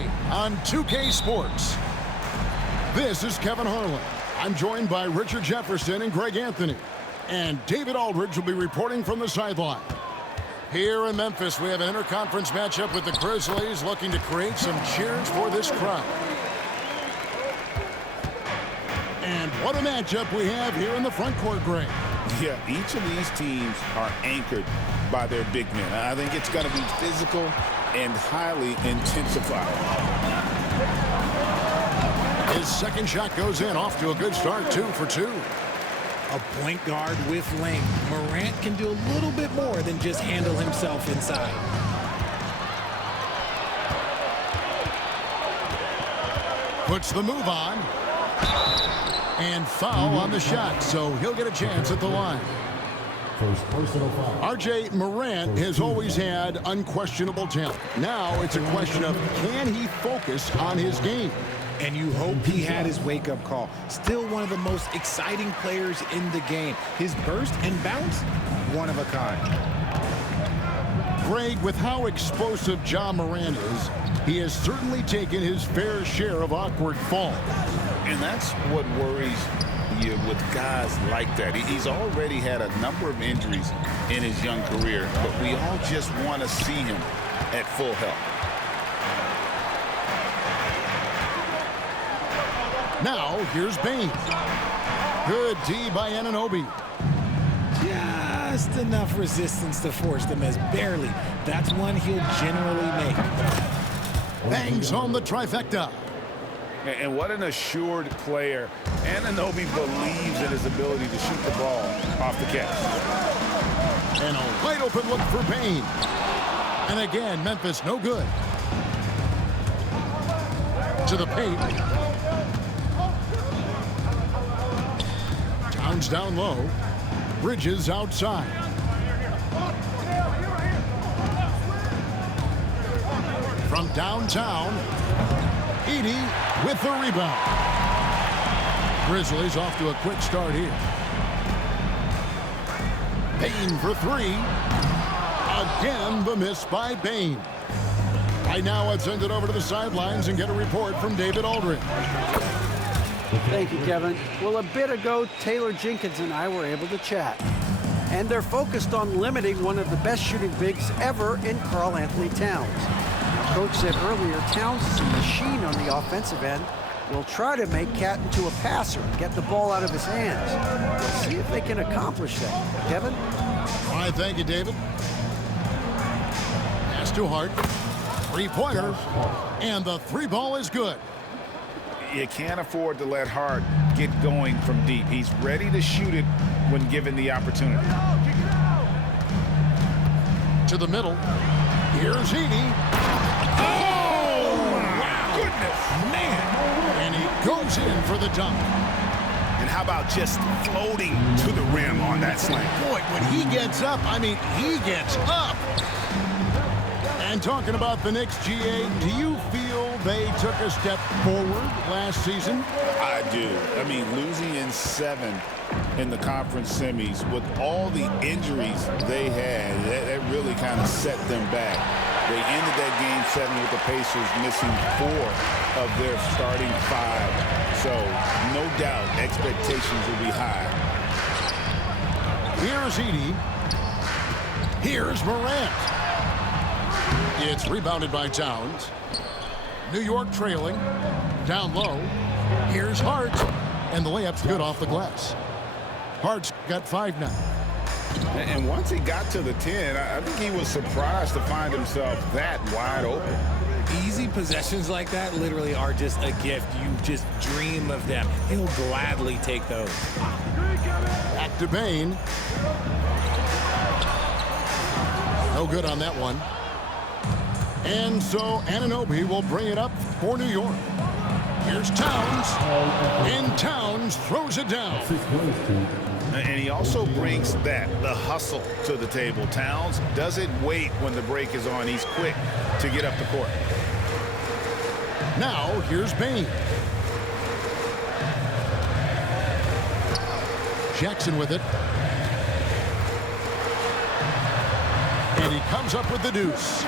game on 2K Sports. This is Kevin Harlan. I'm joined by Richard Jefferson and Greg Anthony. And David Aldridge will be reporting from the sideline. Here in Memphis, we have an interconference matchup with the Grizzlies looking to create some cheers for this crowd. And what a matchup we have here in the front court, Greg. Yeah, each of these teams are anchored by their big men. I think it's going to be physical and highly intensified. His second shot goes in, off to a good start, 2 for 2. A point guard with length. Morant can do a little bit more than just handle himself inside. Puts the move on. And foul on the shot, so he'll get a chance at the line. First personal foul. RJ Morant has always had unquestionable talent. Now it's a question of, can he focus on his game? And you hope he had his wake-up call. Still one of the most exciting players in the game. His burst and bounce, one of a kind. Greg, with how explosive Ja Morant is, he has certainly taken his fair share of awkward falls. And that's what worries you with guys like that. He's already had a number of injuries in his young career, but we all just want to see him at full health. Now, here's Bain. Good D by Anunoby. Just enough resistance to force them as barely. That's one he'll generally make. Bangs home the trifecta. And what an assured player. Anunoby believes in his ability to shoot the ball off the catch. And a wide open look for Bain. And again, Memphis no good. To the paint. Towns down low. Bridges outside. From downtown, Edey with the rebound. Grizzlies off to a quick start here. Bain for 3. Again, the miss by Bain. Right now, let's send it over to the sidelines and get a report from David Aldridge. Thank you, Kevin. Well, a bit ago, Taylor Jenkins and I were able to chat. And they're focused on limiting one of the best shooting bigs ever in Karl Anthony Towns. Coach said earlier, Towns is a machine on the offensive end. Will try to make Cat into a passer and get the ball out of his hands. We'll see if they can accomplish that. Kevin? All right, thank you, David. Pass to Hart. Three-pointer. And the three ball is good. You can't afford to let Hart get going from deep. He's ready to shoot it when given the opportunity. To the middle. Here's Edey. Oh, my goodness, man. And he goes in for the dunk. And how about just floating to the rim on that slam? Boy, when he gets up, I mean, he gets up. And talking about the Knicks, GA, do you feel they took a step forward last season? I do. I mean, losing in 7 in the conference semis with all the injuries they had, that really kind of set them back. They ended that game 7 with the Pacers missing 4 of their starting 5. So, no doubt, expectations will be high. Here's Edey. Here's Morant. It's rebounded by Towns. New York trailing. Down low. Here's Hart. And the layup's good off the glass. Hart's got 5 now. And once he got to the 10, I think he was surprised to find himself that wide open. Easy possessions like that literally are just a gift. You just dream of them. He'll gladly take those. Back to Bain. No good on that one. And so Anunoby will bring it up for New York. Here's Towns. And Towns throws it down. And he also brings the hustle to the table. Towns doesn't wait when the break is on. He's quick to get up the court. Now, here's Bain. Jackson with it. And he comes up with the deuce.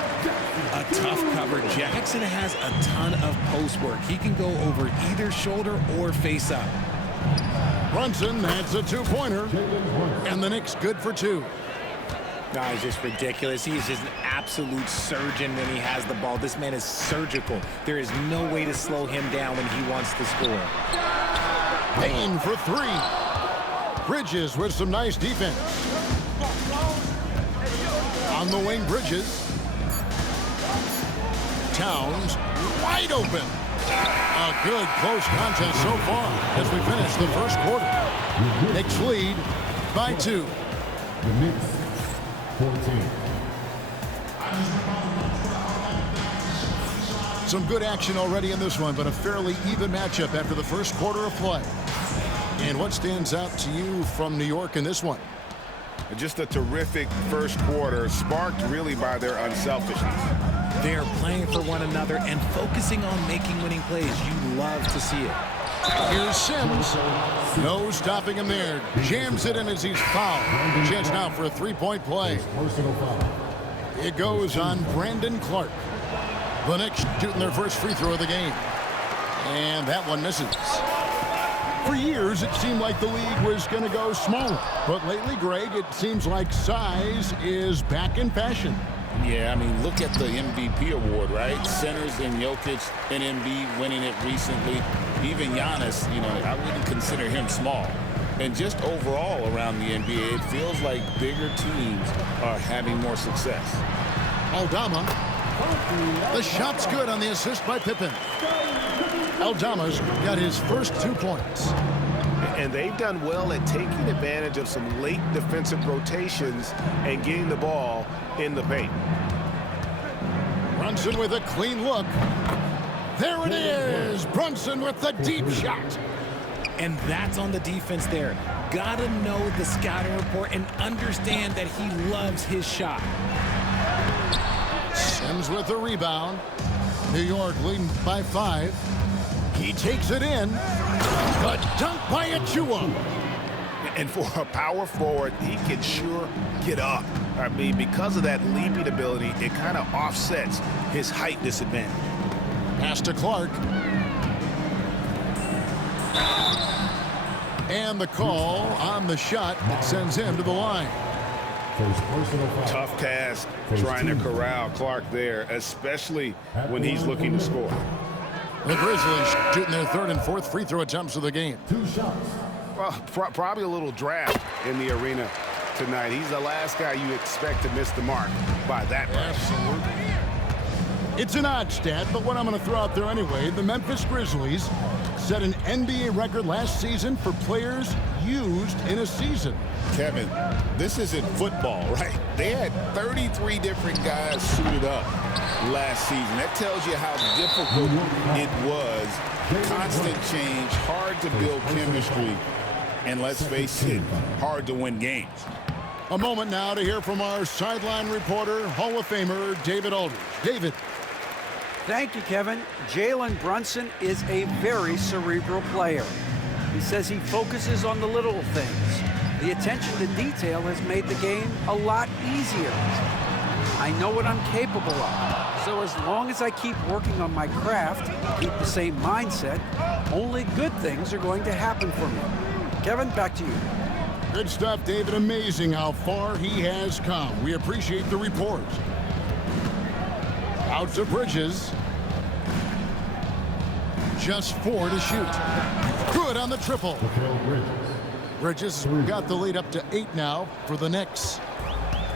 A tough cover. Jackson has a ton of post work. He can go over either shoulder or face up. Brunson adds a two-pointer. And the Knicks good for two. No, it's just ridiculous. He is just an absolute surgeon when he has the ball. This man is surgical. There is no way to slow him down when he wants to score. Payne for three. Bridges with some nice defense. On the wing, Bridges. Towns wide open. A good close contest so far as we finish the first quarter. Knicks lead by 2. The Knicks, 14. Some good action already in this one, but a fairly even matchup after the first quarter of play. And what stands out to you from New York in this one? Just a terrific first quarter, sparked really by their unselfishness. They are playing for one another and focusing on making winning plays. You love to see it. Here's Sims. No stopping him there. Jams it in as he's fouled. Chance now for a three-point play. Personal foul. It goes on Brandon Clark. The Knicks shooting their first free throw of the game. And that one misses. For years, it seemed like the league was going to go smaller. But lately, Greg, it seems like size is back in fashion. Yeah, I mean, look at the MVP award, right? Centers and Jokic and Embiid winning it recently. Even Giannis, I wouldn't consider him small. And just overall around the NBA, it feels like bigger teams are having more success. Aldama. The shot's good on the assist by Pippen. Aldama's got his first 2 points. And they've done well at taking advantage of some late defensive rotations and getting the ball in the paint. Brunson with a clean look. There it is. Brunson with the deep shot. And that's on the defense there. Gotta know the scouting report and understand that he loves his shot. Sims with the rebound. New York leading by 5. He takes it in. A dunk by Achua. And for a power forward, he can sure get up. I mean, because of that leaping ability, it kind of offsets his height disadvantage. Pass to Clark. And the call on the shot that sends him to the line. First personal foul. Tough task trying to corral Clark there, especially when he's looking to score. The Grizzlies shooting their third and fourth free throw attempts of the game. 2 shots. Well, probably a little draft in the arena tonight. He's the last guy you expect to miss the mark by that much. Absolutely. It's an odd stat, but what I'm going to throw out there anyway, the Memphis Grizzlies set an NBA record last season for players used in a season. Kevin, this isn't football, right? They had 33 different guys suited up last season. That tells you how difficult it was. Constant change, hard to build chemistry, and let's face it, hard to win games. A moment now to hear from our sideline reporter, Hall of Famer David Aldridge. David. Thank you, Kevin. Jalen Brunson is a very cerebral player. He says he focuses on the little things. The attention to detail has made the game a lot easier. I know what I'm capable of. So as long as I keep working on my craft, keep the same mindset, only good things are going to happen for me. Kevin, back to you. Good stuff, David. Amazing how far he has come. We appreciate the report. Out to Bridges. Just 4 to shoot. Good on the triple. Bridges got the lead up to 8 now for the Knicks.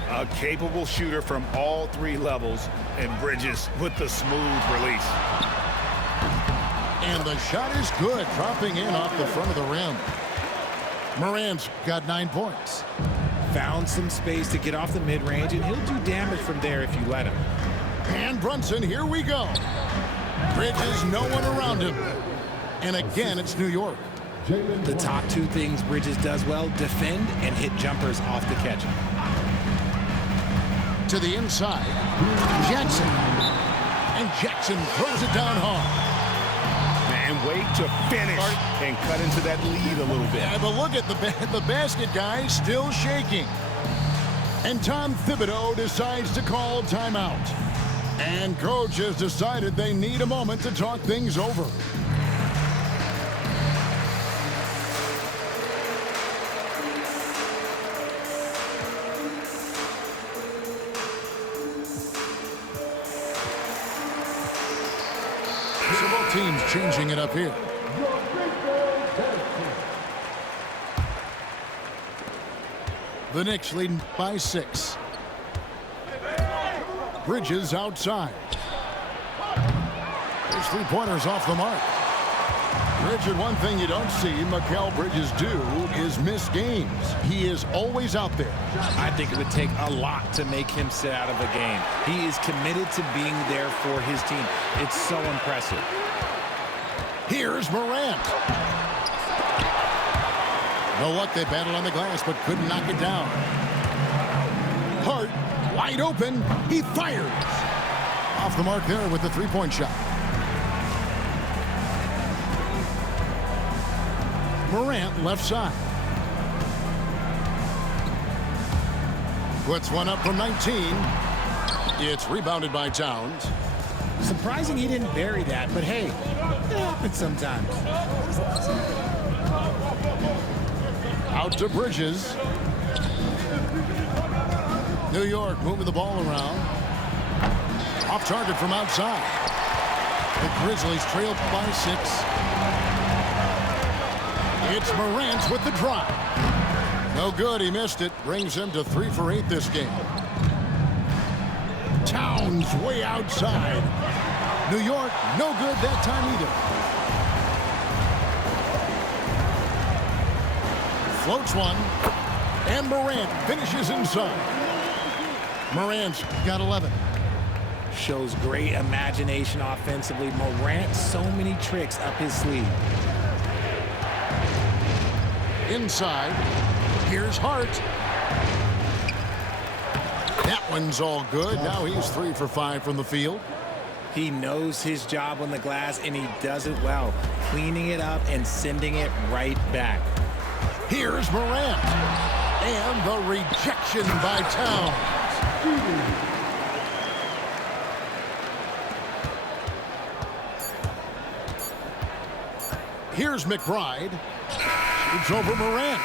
A capable shooter from all 3 levels, and Bridges with the smooth release. And the shot is good, dropping in off the front of the rim. Morant's got 9 points. Found some space to get off the mid-range, and he'll do damage from there if you let him. And Brunson, here we go. Bridges, no one around him. And again, it's New York. The top 2 things Bridges does well, defend and hit jumpers off the catch. To the inside, Jackson. And Jackson throws it down hard. And wait to finish and cut into that lead a little bit. Yeah, but look at the basket guy still shaking. And Tom Thibodeau decides to call timeout. And coach has decided they need a moment to talk things over. So both teams changing it up here. The Knicks leading by 6. Bridges outside. His three-pointers off the mark. Richard, one thing you don't see Mikal Bridges do is miss games. He is always out there. I think it would take a lot to make him sit out of a game. He is committed to being there for his team. It's so impressive. Here's Morant. No luck, they battled on the glass, but couldn't knock it down. Hart, wide open, he fires. Off the mark there with the three-point shot. Morant, left side. Puts one up from 19. It's rebounded by Towns. Surprising he didn't bury that, but hey, it happens sometimes. Out to Bridges. New York moving the ball around. Off target from outside. The Grizzlies trailed by 6. It's Morant with the drive. No good, he missed it. Brings him to 3 for 8 this game. Towns way outside. New York, no good that time either. Floats one. And Morant finishes inside. Morant's got 11. Shows great imagination offensively. Morant, so many tricks up his sleeve. Inside. Here's Hart. That one's all good. Now he's 3 for 5 from the field. He knows his job on the glass, and he does it well, cleaning it up and sending it right back. Here's Morant. And the rejection by Towns. Here's McBride. Shoots over Morant.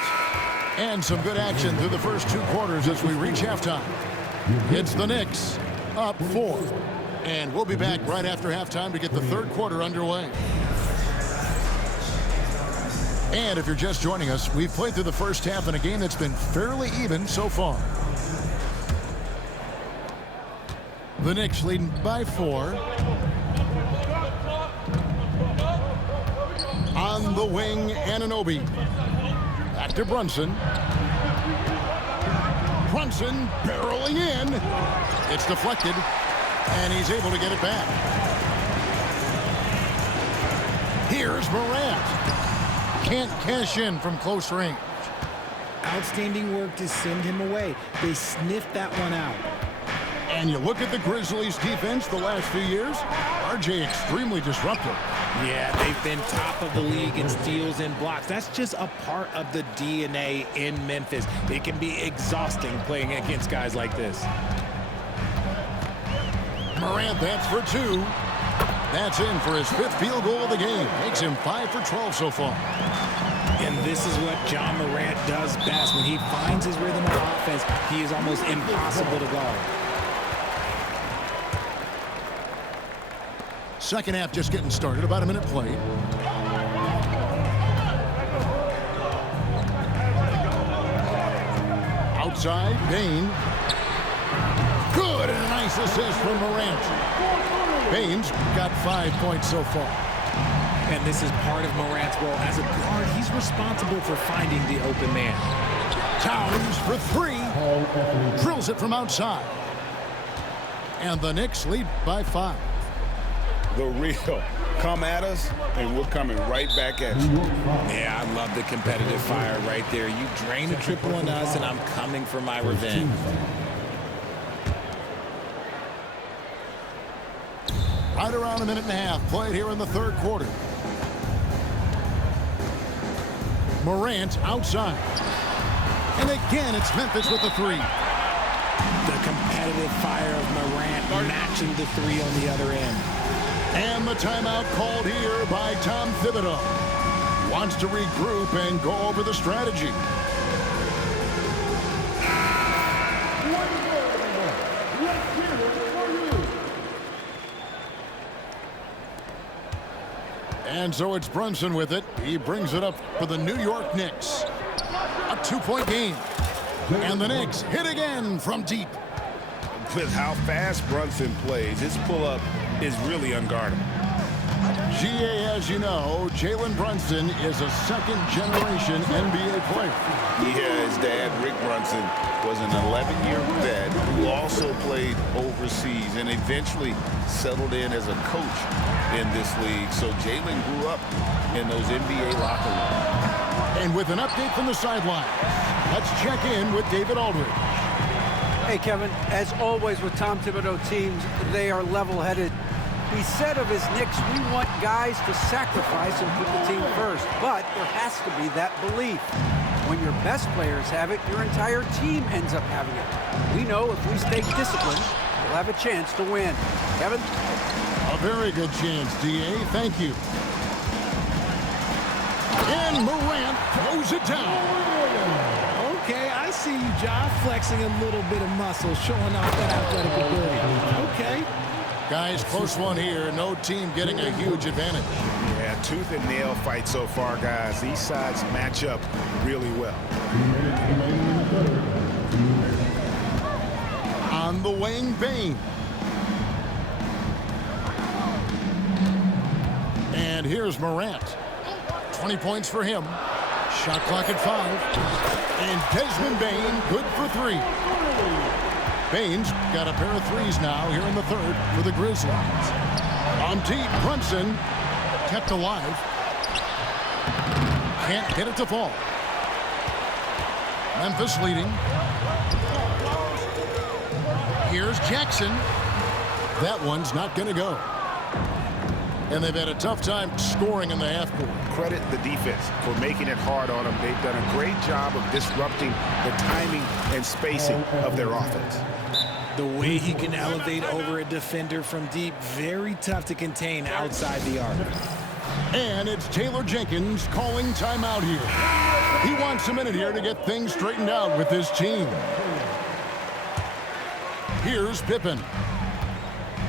And some good action through the first 2 quarters as we reach halftime. It's the Knicks up 4. And we'll be back right after halftime to get the third quarter underway. And if you're just joining us, we've played through the first half in a game that's been fairly even so far. The Knicks leading by 4. On the wing, Anunoby. Back to Brunson. Brunson barreling in. It's deflected, and he's able to get it back. Here's Morant. Can't cash in from close range. Outstanding work to send him away. They sniffed that one out. And you look at the Grizzlies' defense the last few years, RJ extremely disruptive. Yeah, they've been top of the league in steals and blocks. That's just a part of the DNA in Memphis. It can be exhausting playing against guys like this. Morant, that's for 2. That's in for his 5th field goal of the game. Makes him 5 for 12 so far. And this is what John Morant does best. When he finds his rhythm of offense, he is almost impossible to guard. Second half just getting started. About a minute played. Outside, Bain. Good, and a nice assist from Morant. Bain's got 5 points so far. And this is part of Morant's role. As a guard, he's responsible for finding the open man. Towns for 3. Drills it from outside. And the Knicks lead by 5. The real come at us, and we're coming right back at you. Yeah, I love the competitive fire right there. You drain a triple on us, and I'm coming for my revenge. Right around a minute and a half played here in the third quarter. Morant outside. And again, it's Memphis with the 3. competitive fire of Morant matching the three on the other end. And the timeout called here by Tom Thibodeau. Wants to regroup and go over the strategy. And so it's Brunson with it. He brings it up for the New York Knicks. A 2-point game. And the Knicks hit again from deep. With how fast Brunson plays, his pull-up is really unguardable. GA, as you know, Jalen Brunson is a second-generation NBA player. Yeah, his dad, Rick Brunson, was an 11-year vet who also played overseas and eventually settled in as a coach in this league. So Jalen grew up in those NBA locker rooms. And with an update from the sideline, let's check in with David Aldridge. Hey, Kevin, as always with Tom Thibodeau teams, they are level-headed. He said of his Knicks, we want guys to sacrifice and put the team first, but there has to be that belief. When your best players have it, your entire team ends up having it. We know if we stay disciplined, we'll have a chance to win. Kevin? A very good chance, DA. Thank you. And Morant throws it down. Okay, I see you, John, flexing a little bit of muscle, showing off that athletic ability. Okay. Guys, close one here. No team getting a huge advantage. Yeah, tooth and nail fight so far, guys. These sides match up really well. On the wing, Bane. And here's Morant. 20 points for him. Shot clock at 5. And Desmond Bane, good for 3. Bane's got a pair of threes now here in the third for the Grizzlies. On deep, Brunson kept alive. Can't get it to fall. Memphis leading. Here's Jackson. That one's not going to go. And they've had a tough time scoring in the half court. Credit the defense for making it hard on them. They've done a great job of disrupting the timing and spacing of their offense. The way he can elevate over a defender from deep, very tough to contain outside the arc. And it's Taylor Jenkins calling timeout here. He wants a minute here to get things straightened out with his team. Here's Pippen.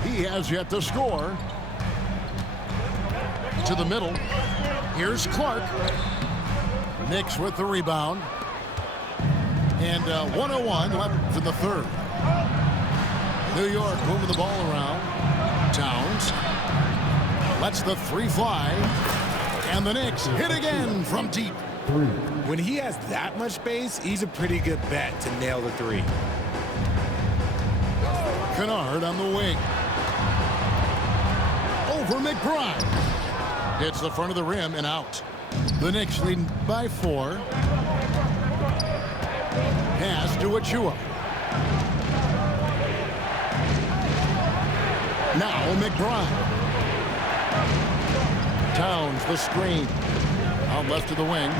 He has yet to score. To the middle. Here's Clark. Knicks with the rebound. And 1:01 left in the third. New York moving the ball around. Towns lets the 3 fly. And the Knicks hit again from deep. When he has that much space, he's a pretty good bet to nail the 3. Kennard on the wing. Over McBride. Hits the front of the rim and out. The Knicks leading by 4. Pass to Achua. Now McBride. Towns the screen. Out left to the wing.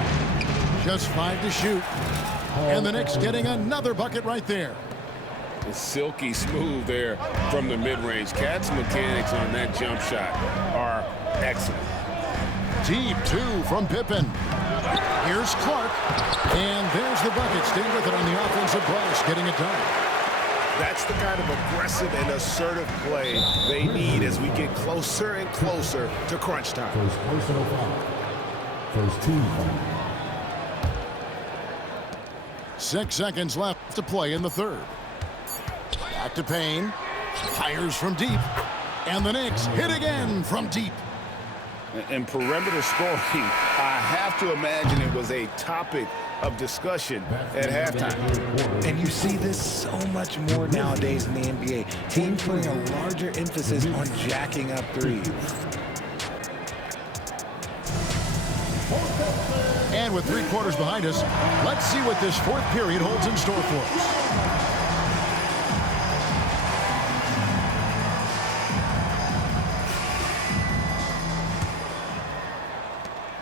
Just 5 to shoot. And the Knicks getting another bucket right there. It's silky smooth there from the mid-range. Cat's mechanics on that jump shot are excellent. Deep 2 from Pippen. Here's Clark. And there's the bucket. Stay with it on the offensive glass, getting it done. That's the kind of aggressive and assertive play they need as we get closer and closer to crunch time. First personal foul. First team foul. 6 seconds left to play in the third. Back to Payne. Fires from deep. And the Knicks hit again from deep. And perimeter scoring, I have to imagine it was a topic of discussion at halftime. And you see this so much more nowadays in the NBA. Teams putting a larger emphasis on jacking up threes. And with 3 quarters behind us, let's see what this fourth period holds in store for us.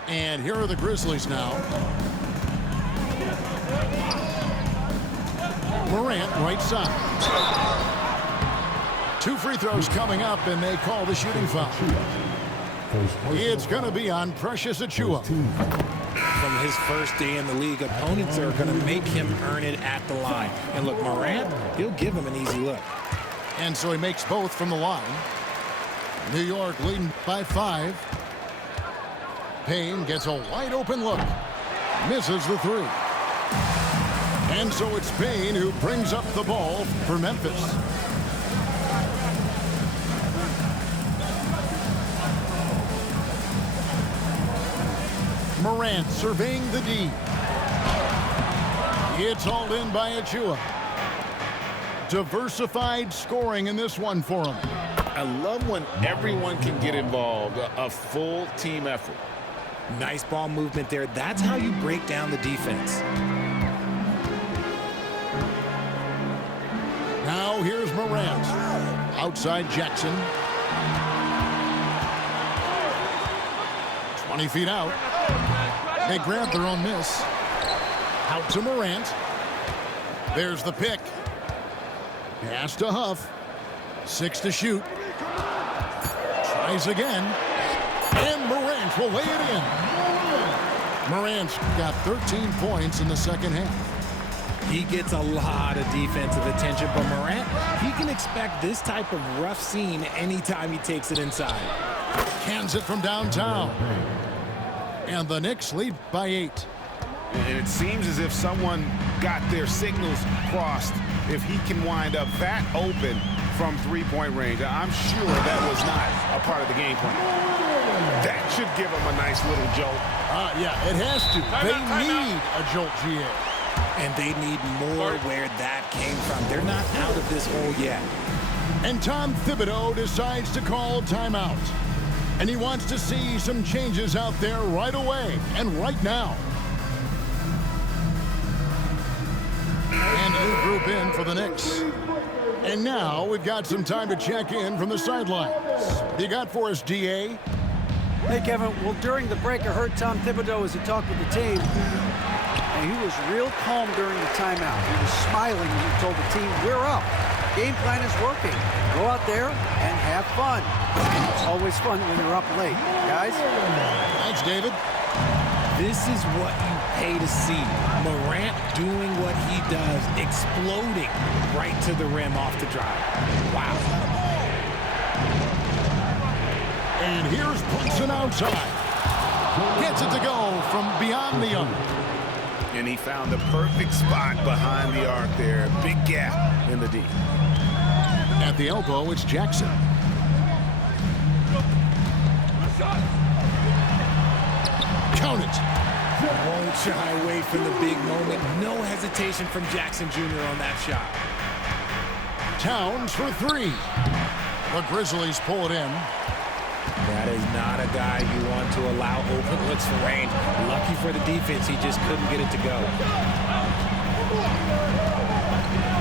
And here are the Grizzlies now. Morant, right side. 2 free throws coming up, and they call the shooting foul. It's going to be on Precious Achiuwa. From his first day in the league, opponents are going to make him earn it at the line. And look, Morant, he'll give him an easy look. And so he makes both from the line. New York leading by 5. Payne gets a wide open look. Misses the 3. And so it's Payne who brings up the ball for Memphis. Morant surveying the D. It's hauled in by Achiuwa. Diversified scoring in this one for him. I love when everyone can get involved, a full team effort. Nice ball movement there. That's how you break down the defense. Now here's Morant. Outside Jackson. 20 feet out. They grab their own miss. Out to Morant. There's the pick. Pass to Huff. 6 to shoot. Tries again. And Morant will lay it in. Morant's got 13 points in the second half. He gets a lot of defensive attention, but Morant, he can expect this type of rough scene anytime he takes it inside. Cans it from downtown. And the Knicks lead by 8. And it seems as if someone got their signals crossed if he can wind up that open from three-point range. I'm sure that was not a part of the game plan. That should give him a nice little jolt. Yeah, it has to. They need a jolt, GA. And they need more where that came from. They're not out of this hole yet. And Tom Thibodeau decides to call timeout. And he wants to see some changes out there right away and right now. And a new group in for the Knicks. And now we've got some time to check in from the sidelines. You got for us, DA? Hey, Kevin. Well, during the break, I heard Tom Thibodeau as he talked with the team. And he was real calm during the timeout. He was smiling when he told the team, we're up. Game plan is working. Go out there and have fun. It's always fun when you're up late. Guys? Thanks, David. This is what you pay to see. Morant doing what he does, exploding right to the rim off the drive. Wow. And here's Brunson outside. Gets it to go from beyond the arc. And he found the perfect spot behind the arc there. Big gap in the D. At the elbow, it's Jackson. Count it. Won't shy away from the big moment. No hesitation from Jackson Jr. on that shot. Towns for 3. The Grizzlies pull it in. That is not a guy you want to allow open looks for range. Lucky for the defense, he just couldn't get it to go.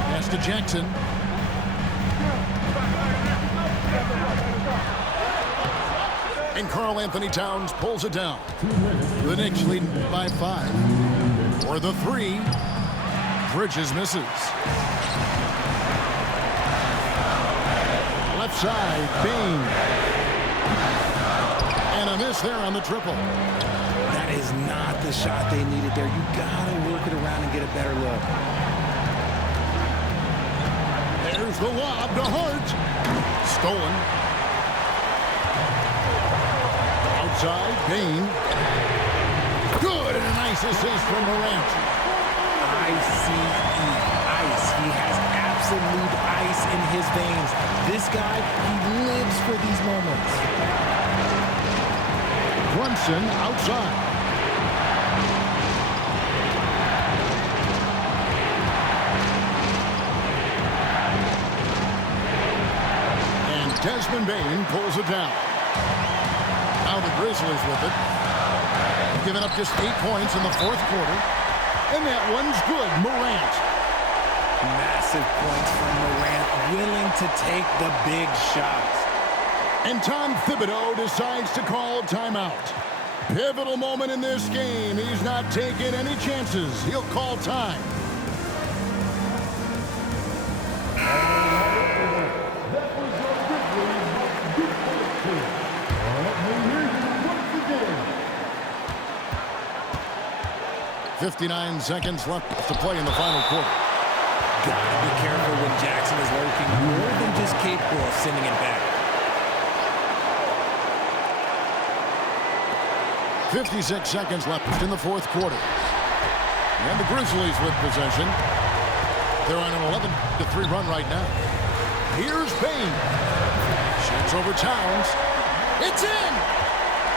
Pass to Jackson. And Karl Anthony Towns pulls it down. The Knicks lead by 5. For the 3. Bridges misses. Left side, Bean. And a miss there on the triple. That is not the shot they needed there. You gotta work it around and get a better look. There's the lob to Hart. Stolen. Outside, Payne. Good, and a nice assist from Morant. ICE. Ice. He has absolute ice in his veins. This guy, he lives for these moments. Brunson outside. And Desmond Bane pulls it down. Now the Grizzlies with it. Giving up just 8 points in the 4th quarter. And that one's good. Morant. Massive points from Morant, willing to take the big shots. And Tom Thibodeau decides to call timeout. Pivotal moment in this game. He's not taking any chances. He'll call time. That was your victory by once again. 59 seconds left to play in the final quarter. Gotta be careful when Jackson is lurking more than just capable of sending it back. 56 seconds left in the fourth quarter. And the Grizzlies with possession. They're on an 11-3 run right now. Here's Bane. Shoots over Towns. It's in!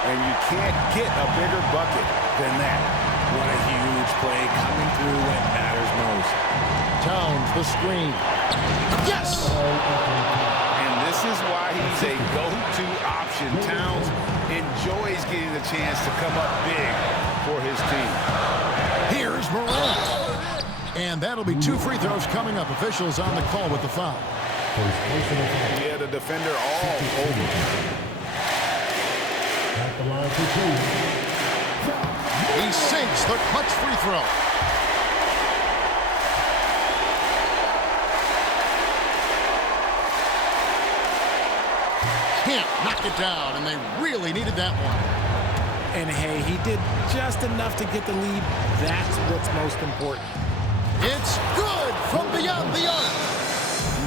And you can't get a bigger bucket than that. What a huge play coming through when it matters most. Towns, the screen. Yes! And this is why he's a go-to option. Towns enjoys getting the chance to come up big for his team. Here's Morant. And that'll be 2 free throws coming up. Officials on the call with the foul. Yeah, the defender all over. At the line for two. He sinks the clutch free throw. Can't knock it down, and they really needed that one. And hey, he did just enough to get the lead. That's what's most important. It's good from beyond the arc.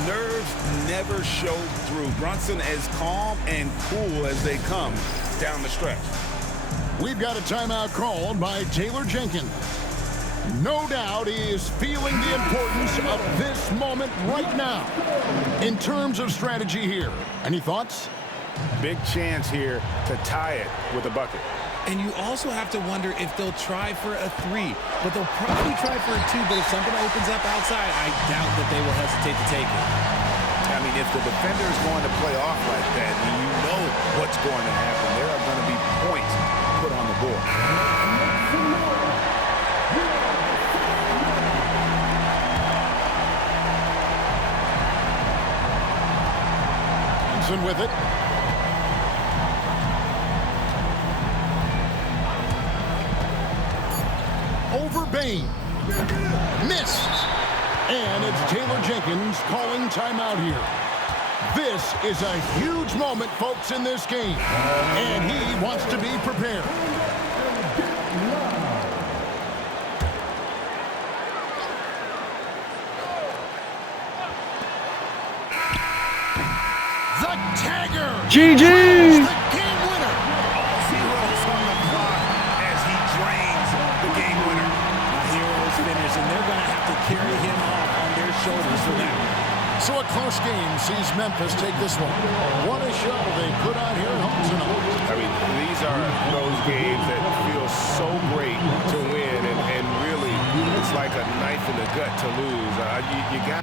Nerves never show through. Brunson as calm and cool as they come down the stretch. We've got a timeout called by Taylor Jenkins. No doubt he is feeling the importance of this moment right now. In terms of strategy here, any thoughts? Big chance here to tie it with a bucket. And you also have to wonder if they'll try for a 3. But they'll probably try for a 2. But if something opens up outside, I doubt that they will hesitate to take it. I mean, if the defender is going to play off like that, then you know what's going to happen. There are going to be points put on the board. Brunson with it. Over Bane. Missed. And it's Taylor Jenkins calling timeout here. This is a huge moment, folks, in this game. And he wants to be prepared. The tagger. GG! The game winner. Zeros on the clock as he drains the game winner. The heroes finish, and they're going to have to carry him off on their shoulders for that. So a close game sees Memphis take this one. What a show they put on here at home tonight. I mean, these are those games that feel so great to win, and really, it's like a knife in the gut to lose. You got